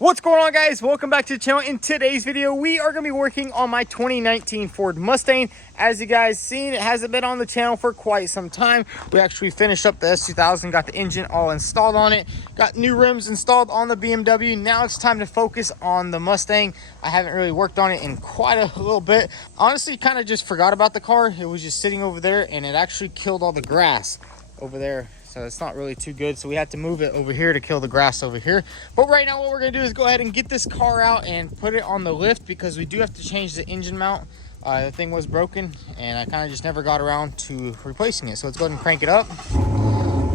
What's going on, guys? Welcome back to the channel. In today's video, we are going to be working on my 2019 Ford Mustang. As you guys seen, it hasn't been on the channel for quite some time. We actually finished up the S2000, got the engine all installed on it, got new rims installed on the BMW. Now it's time to focus on the Mustang. I haven't really worked on it in quite a little bit. Honestly, kind of just forgot about the car. It was just sitting over there and it actually killed all the grass over there. So it's not really too good. So we had to move it over here to kill the grass over here. But right now what we're gonna do is go ahead and get this car out and put it on the lift because we do have to change the engine mount. The thing was broken and I kind of just never got around to replacing it. So let's go ahead and crank it up.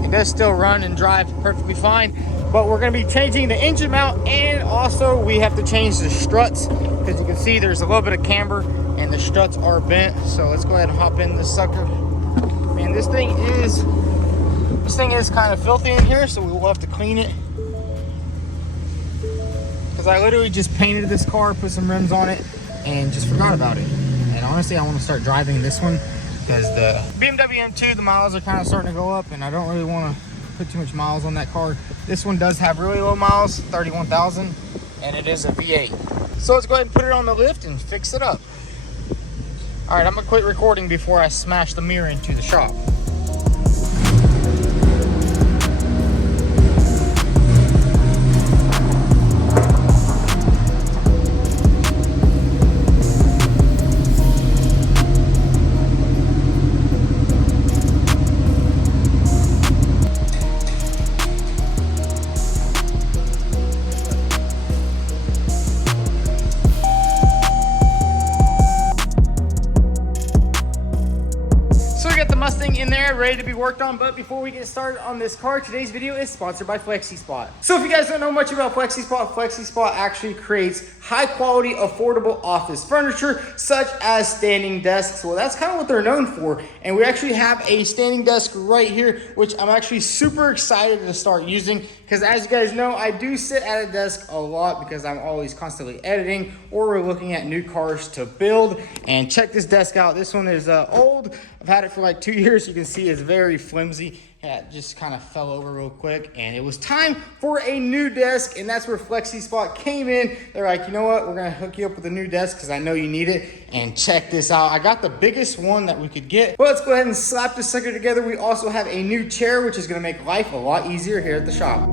It does still run and drive perfectly fine, but we're gonna be changing the engine mount, and also we have to change the struts because you can see there's a little bit of camber and the struts are bent. So let's go ahead and hop in this sucker. Man, this thing is kind of filthy in here, so we will have to clean it. Because I literally just painted this car, put some rims on it, and just forgot about it. And honestly, I want to start driving this one because the BMW M2, the miles are kind of starting to go up, and I don't really want to put too much miles on that car. This one does have really low miles, 31,000, and it is a V8. So let's go ahead and put it on the lift and fix it up. All right, I'm gonna quit recording before I smash the mirror into the shop. Mustang in there, ready to be worked on. But before we get started on this car, today's video is sponsored by FlexiSpot. So if you guys don't know much about FlexiSpot actually creates high quality, affordable office furniture, such as standing desks. Well, that's kind of what they're known for. And we actually have a standing desk right here, which I'm actually super excited to start using. Because as you guys know, I do sit at a desk a lot because I'm always constantly editing or we're looking at new cars to build. And check this desk out. This one is old. I've had it for like 2 years. You can see it's very flimsy. It just kind of fell over real quick, and it was time for a new desk, and that's where FlexiSpot came in. They're like, you know what, we're gonna hook you up with a new desk because I know you need it. And check this out, I got the biggest one that we could get. Well, let's go ahead and slap this sucker together. We also have a new chair, which is gonna make life a lot easier here at the shop.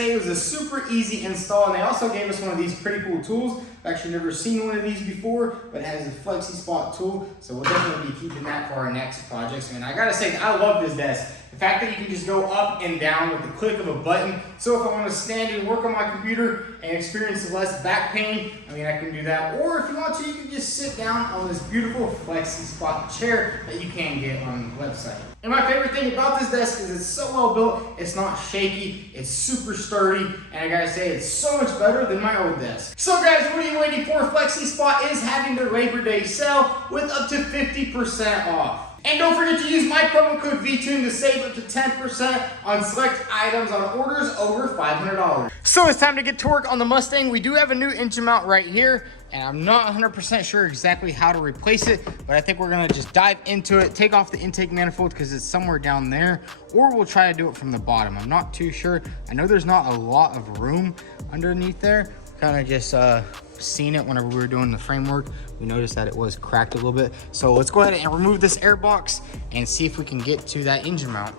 It was a super easy install, and they also gave us one of these pretty cool tools. I've actually never seen one of these before, but it has a FlexiSpot tool, so we'll definitely be keeping that for our next projects. And I gotta say, I love this desk. The fact that you can just go up and down with the click of a button. So if I want to stand and work on my computer and experience less back pain, I mean, I can do that. Or if you want to, you can just sit down on this beautiful FlexiSpot chair that you can get on the website. And my favorite thing about this desk is it's so well built, it's not shaky, it's super sturdy, and I gotta say, it's so much better than my old desk. So guys, what are you waiting for? FlexiSpot is having their Labor Day sale with up to 50% off. And don't forget to use my promo code vTuned to save up to 10% on select items on orders over $500. So it's time to get to work on the Mustang. We do have a new engine mount right here, and I'm not 100% sure exactly how to replace it, but I think we're gonna just dive into it, take off the intake manifold because it's somewhere down there, or we'll try to do it from the bottom. I'm not too sure. I know there's not a lot of room underneath there. Kind of just seen it whenever we were doing the framework. We noticed that it was cracked a little bit. So let's go ahead and remove this air box and see if we can get to that engine mount.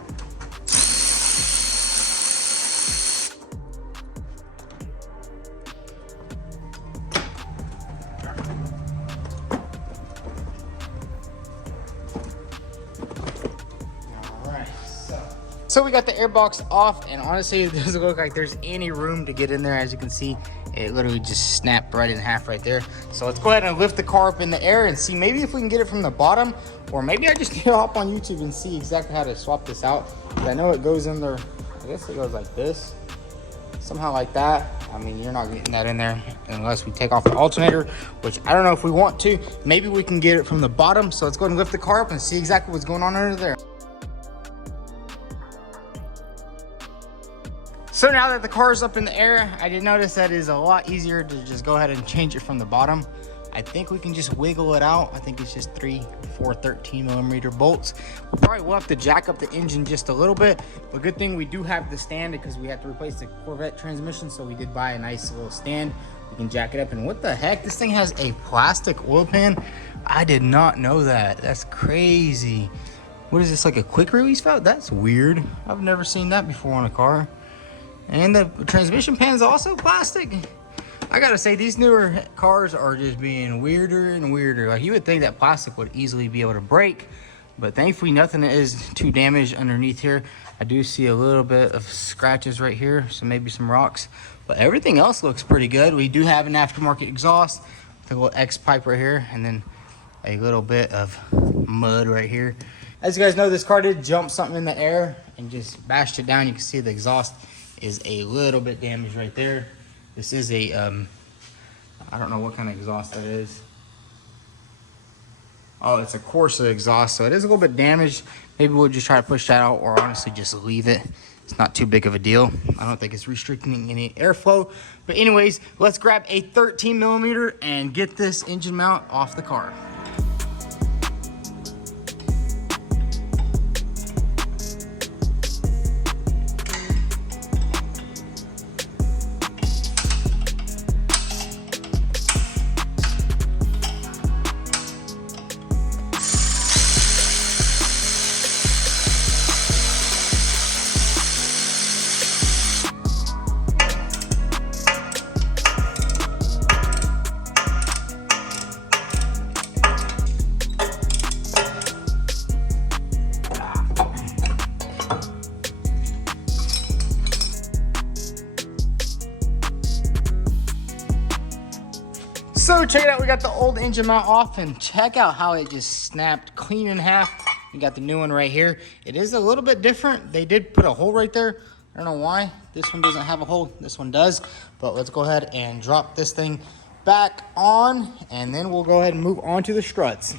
So we got the air box off, and honestly, it doesn't look like there's any room to get in there. As you can see, it literally just snapped right in half right there. So let's go ahead and lift the car up in the air and see maybe if we can get it from the bottom, or maybe I just need to hop on YouTube and see exactly how to swap this out. I know it goes in there, I guess it goes like this, somehow like that. I mean, you're not getting that in there unless we take off the alternator, which I don't know if we want to. Maybe we can get it from the bottom. So let's go ahead and lift the car up and see exactly what's going on under there. So now that the car is up in the air, I did notice that it is a lot easier to just go ahead and change it from the bottom. I think we can just wiggle it out. I think it's just 4 13mm bolts. We probably will have to jack up the engine just a little bit, but good thing we do have the stand because we have to replace the Corvette transmission, so we did buy a nice little stand. We can jack it up. And what the heck? This thing has a plastic oil pan. I did not know that. That's crazy. What is this, like a quick release valve? That's weird. I've never seen that before on a car. And the transmission pan is also plastic. I gotta say, these newer cars are just being weirder and weirder. Like, you would think that plastic would easily be able to break, but thankfully nothing is too damaged underneath here. I do see a little bit of scratches right here, so maybe some rocks, but everything else looks pretty good. We do have an aftermarket exhaust, the little X pipe right here, and then a little bit of mud right here. As you guys know, this car did jump something in the air and just bashed it down. You can see the exhaust is a little bit damaged right there. This is a, I don't know what kind of exhaust that is. Oh, it's a Corsa exhaust, so it is a little bit damaged. Maybe we'll just try to push that out, or honestly just leave it. It's not too big of a deal. I don't think it's restricting any airflow. But anyways, let's grab a 13mm and get this engine mount off the car. So check it out, we got the old engine mount off, and check out how it just snapped clean in half. We got the new one right here. It is a little bit different. They did put a hole right there. I don't know why this one doesn't have a hole, this one does. But let's go ahead and drop this thing back on, and then we'll go ahead and move on to the struts.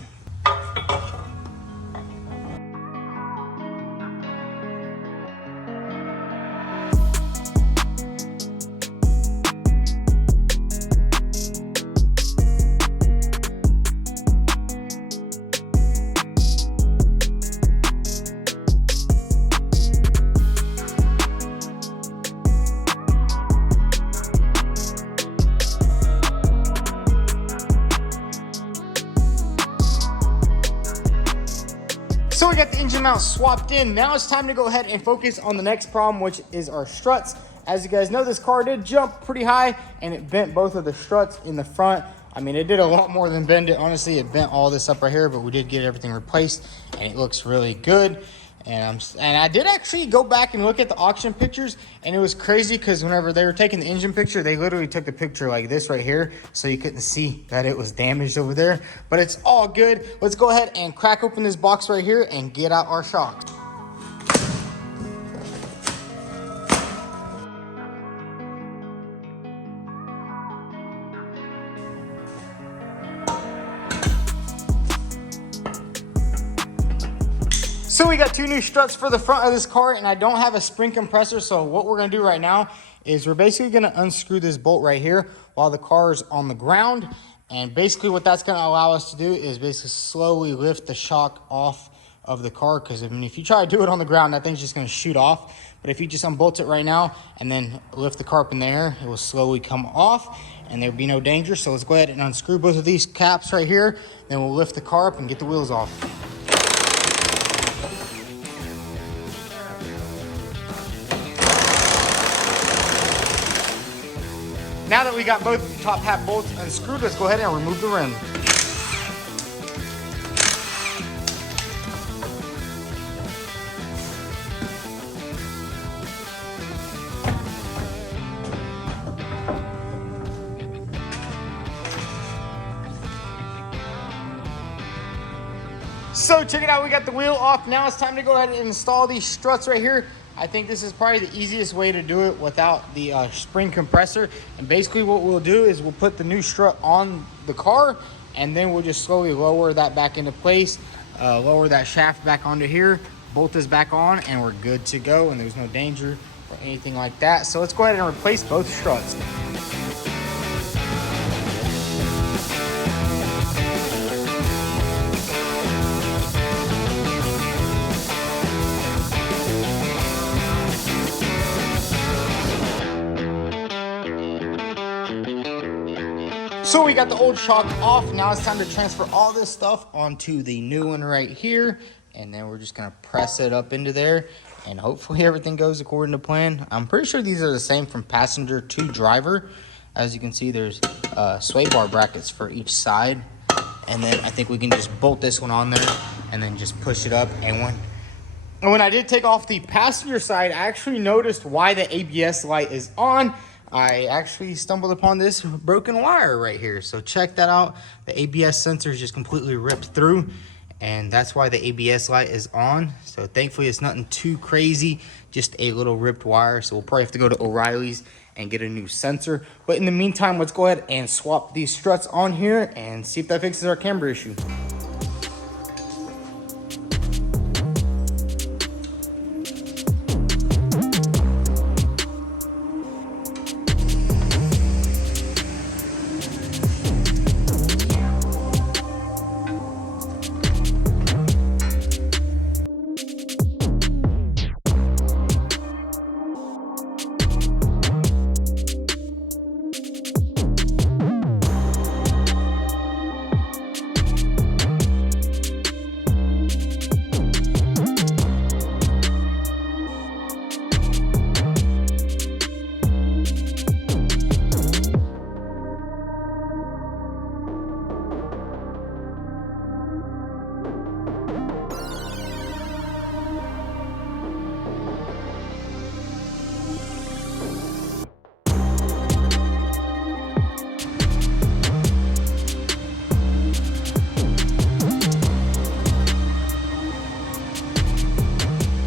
So we got the engine mount swapped in. Now it's time to go ahead and focus on the next problem, which is our struts. As you guys know, this car did jump pretty high and it bent both of the struts in the front. I mean, it did a lot more than bend it. Honestly, it bent all this up right here, but we did get everything replaced and it looks really good. And I did actually go back and look at the auction pictures, and it was crazy because whenever they were taking the engine picture, they literally took the picture like this right here, so you couldn't see that it was damaged over there. But it's all good. Let's go ahead and crack open this box right here and get out our shock. So we got two new struts for the front of this car, and I don't have a spring compressor, so what we're gonna do right now is we're basically gonna unscrew this bolt right here while the car is on the ground. And basically what that's gonna allow us to do is basically slowly lift the shock off of the car, because I mean, if you try to do it on the ground, that thing's just gonna shoot off. But if you just unbolt it right now and then lift the car up in the air, it will slowly come off and there'll be no danger. So let's go ahead and unscrew both of these caps right here, then we'll lift the car up and get the wheels off. Now that we got both top half bolts unscrewed, let's go ahead and remove the rim. So check it out, we got the wheel off. Now it's time to go ahead and install these struts right here. I think this is probably the easiest way to do it without the spring compressor. And basically what we'll do is we'll put the new strut on the car, and then we'll just slowly lower that back into place, lower that shaft back onto here, bolt this back on, and we're good to go, and there's no danger or anything like that. So let's go ahead and replace both struts. So we got the old shock off. Now it's time to transfer all this stuff onto the new one right here. And then we're just gonna press it up into there. And hopefully everything goes according to plan. I'm pretty sure these are the same from passenger to driver. As you can see, there's sway bar brackets for each side. And then I think we can just bolt this one on there and then just push it up. And when I did take off the passenger side, I actually noticed why the ABS light is on. I actually stumbled upon this broken wire right here. So check that out. The ABS sensor is just completely ripped through, and that's why the ABS light is on. So thankfully it's nothing too crazy, just a little ripped wire. So we'll probably have to go to O'Reilly's and get a new sensor. But in the meantime, let's go ahead and swap these struts on here and see if that fixes our camber issue.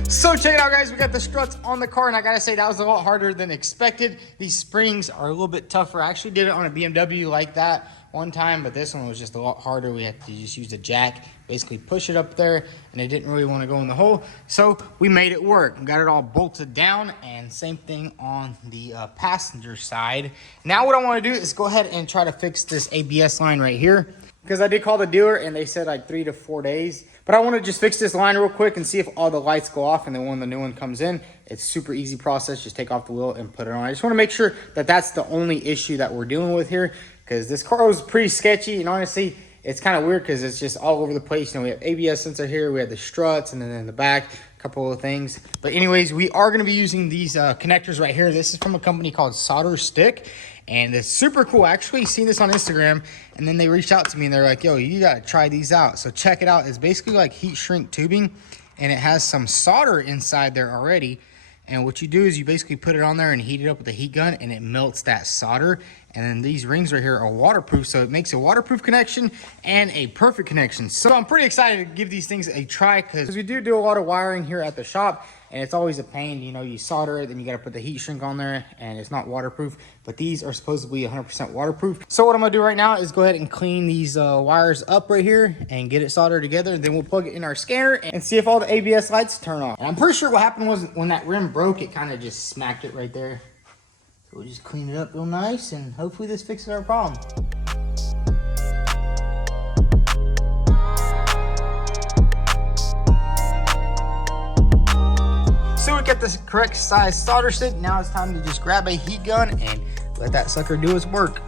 So check it out, guys. We got the struts on the car, and I gotta say that was a lot harder than expected. These springs are a little bit tougher. I actually did it on a BMW like that one time, but this one was just a lot harder. We had to just use a jack, basically push it up there, and it didn't really want to go in the hole. So we made it work. We got it all bolted down, and same thing on the passenger side. Now what I want to do is go ahead and try to fix this ABS line right here, because I did call the dealer and they said like 3 to 4 days. But I want to just fix this line real quick and see if all the lights go off, and then when the new one comes in, it's super easy process. Just take off the wheel and put it on. I just want to make sure that that's the only issue that we're dealing with here, because this car was pretty sketchy, and honestly, it's kind of weird because it's just all over the place. You know, we have ABS sensor here, we have the struts, and then in the back, a couple of things. But anyways, we are going to be using these connectors right here. This is from a company called Solder Stick, and it's super cool. I actually seen this on Instagram, and then they reached out to me and they're like, yo, you got to try these out. So check it out. It's basically like heat shrink tubing, and it has some solder inside there already. And what you do is you basically put it on there and heat it up with a heat gun, and it melts that solder. And then these rings right here are waterproof, so it makes a waterproof connection and a perfect connection. So I'm pretty excited to give these things a try, because we do a lot of wiring here at the shop, and it's always a pain. You know, you solder it, then you got to put the heat shrink on there, and it's not waterproof. But these are supposedly 100% waterproof. So what I'm gonna do right now is go ahead and clean these wires up right here and get it soldered together. Then we'll plug it in our scanner and see if all the ABS lights turn on. And I'm pretty sure what happened was when that rim broke, it kind of just smacked it right there. So we'll just clean it up real nice, and hopefully this fixes our problem. So we got the correct size solder stick. Now it's time to just grab a heat gun and let that sucker do its work.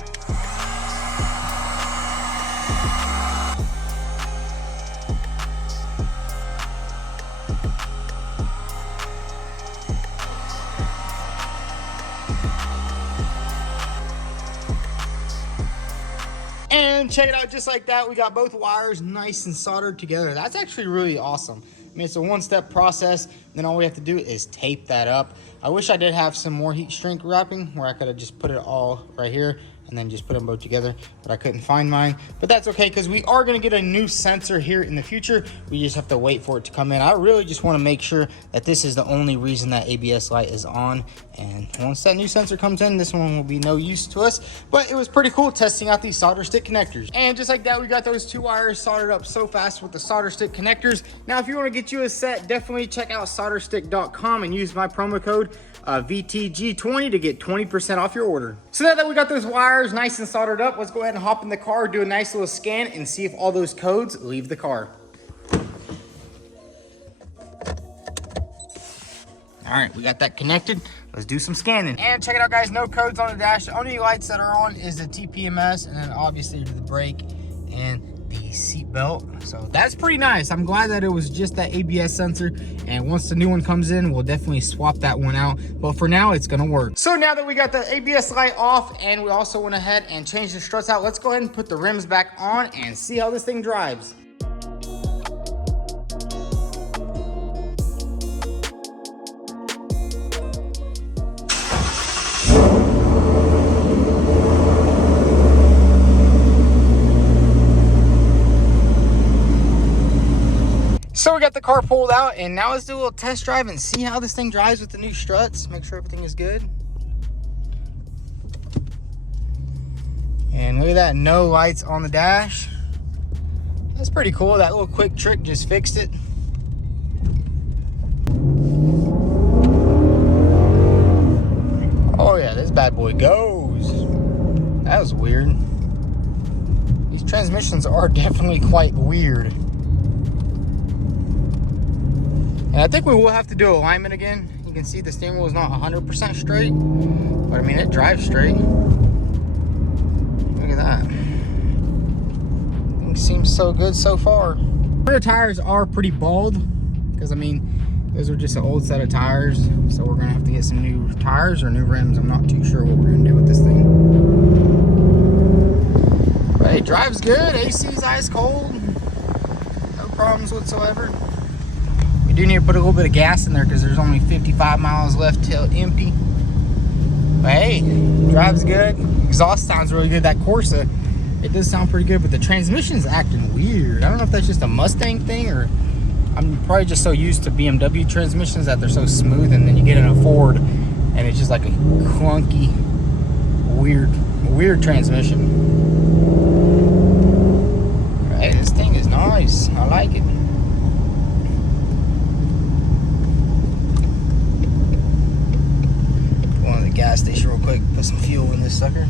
And check it out, just like that, we got both wires nice and soldered together. That's actually really awesome. I mean, it's a one-step process. Then all we have to do is tape that up. I wish I did have some more heat shrink wrapping where I could have just put it all right here and then just put them both together, but I couldn't find mine. But that's okay, because we are going to get a new sensor here in the future. We just have to wait for it to come in. I really just want to make sure that this is the only reason that ABS light is on, and once that new sensor comes in, this one will be no use to us. But it was pretty cool testing out these solder stick connectors. And just like that, we got those 2 wires soldered up so fast with the solder stick connectors. Now if you want to get you a set, definitely check out solderstick.com and use my promo code VTG20 to get 20% off your order. So now that we got those wires nice and soldered up, let's go ahead and hop in the car, do a nice little scan, and see if all those codes leave the car. All right, we got that connected. Let's do some scanning. And check it out, guys, no codes on the dash. The only lights that are on is the TPMS, and then obviously the brake and the seat belt. So that's pretty nice. I'm glad that it was just that ABS sensor, and once the new one comes in, we'll definitely swap that one out, but for now it's gonna work. So now that we got the ABS light off and we also went ahead and changed the struts out, let's go ahead and put the rims back on and see how this thing drives. So we got the car pulled out, and now let's do a little test drive and see how this thing drives with the new struts. Make sure everything is good. And look at that, no lights on the dash. That's pretty cool. That little quick trick just fixed it. Oh yeah, this bad boy goes. That was weird. These transmissions are definitely quite weird. And I think we will have to do alignment again. You can see the steering wheel is not 100% straight, but I mean, it drives straight. Look at that. It seems so good so far. The tires are pretty bald, because I mean, those are just an old set of tires. So we're gonna have to get some new tires or new rims. I'm not too sure what we're gonna do with this thing. But it drives good, AC's ice cold. No problems whatsoever. Do need to put a little bit of gas in there because there's only 55 miles left till empty. But hey, drives good. Exhaust sounds really good. That Corsa, it does sound pretty good, but the transmission's acting weird. I don't know if that's just a Mustang thing, or I'm probably just so used to BMW transmissions that they're so smooth, and then you get in a Ford and it's just like a clunky, weird transmission. Hey, this thing is nice. I like it. Gas station real quick, put some fuel in this sucker.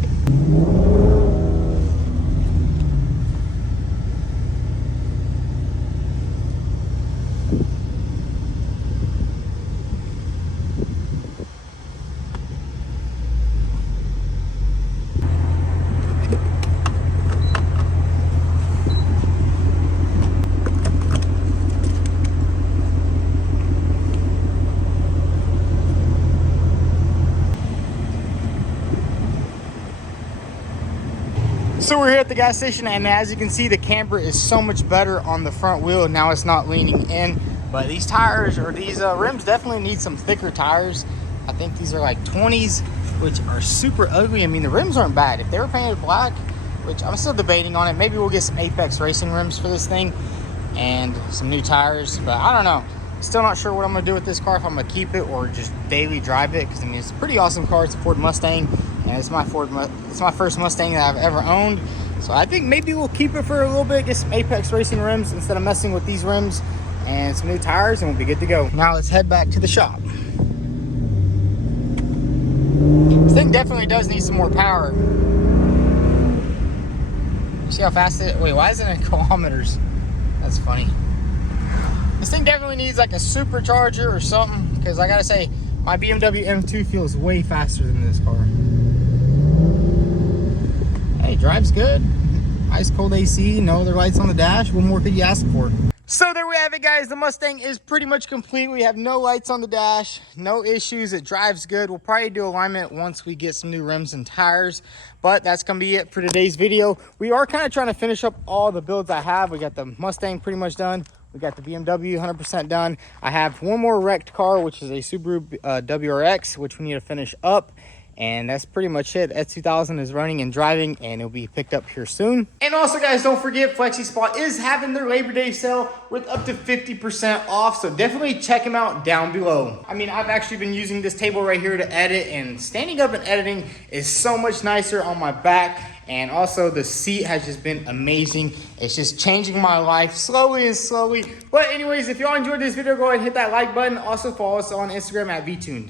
So we're here at the gas station, and as you can see, the camber is so much better on the front wheel. Now it's not leaning in, but these tires, or these rims, definitely need some thicker tires. I think these are like 20s, which are super ugly. I mean, the rims aren't bad. If they were painted black, which I'm still debating on it, maybe we'll get some Apex Racing rims for this thing and some new tires, but I don't know. Still not sure what I'm gonna do with this car, if I'm gonna keep it or just daily drive it, because I mean, it's a pretty awesome car. It's a Ford Mustang, and it's my first Mustang that I've ever owned. So I think maybe we'll keep it for a little bit, get some Apex Racing rims instead of messing with these rims, and some new tires, and we'll be good to go. Now let's head back to the shop. This thing definitely does need some more power. See how fast it, wait, why isn't it in kilometers? That's funny. This thing definitely needs like a supercharger or something, because I gotta say, my BMW M2 feels way faster than this car. Hey, drives good. Ice cold AC, no other lights on the dash. What more could you ask for? So there we have it, guys. The Mustang is pretty much complete. We have no lights on the dash, no issues. It drives good. We'll probably do alignment once we get some new rims and tires, but that's gonna be it for today's video. We are kind of trying to finish up all the builds I have. We got the Mustang pretty much done. We got the BMW 100% done. I have one more wrecked car, which is a Subaru WRX, which we need to finish up. And that's pretty much it. S2000 is running and driving, and it'll be picked up here soon. And also, guys, don't forget, FlexiSpot is having their Labor Day sale with up to 50% off. So definitely check them out down below. I mean, I've actually been using this table right here to edit, and standing up and editing is so much nicer on my back. And also the seat has just been amazing. It's just changing my life slowly and slowly. But anyways, if y'all enjoyed this video, go ahead and hit that like button. Also follow us on Instagram at vTuned.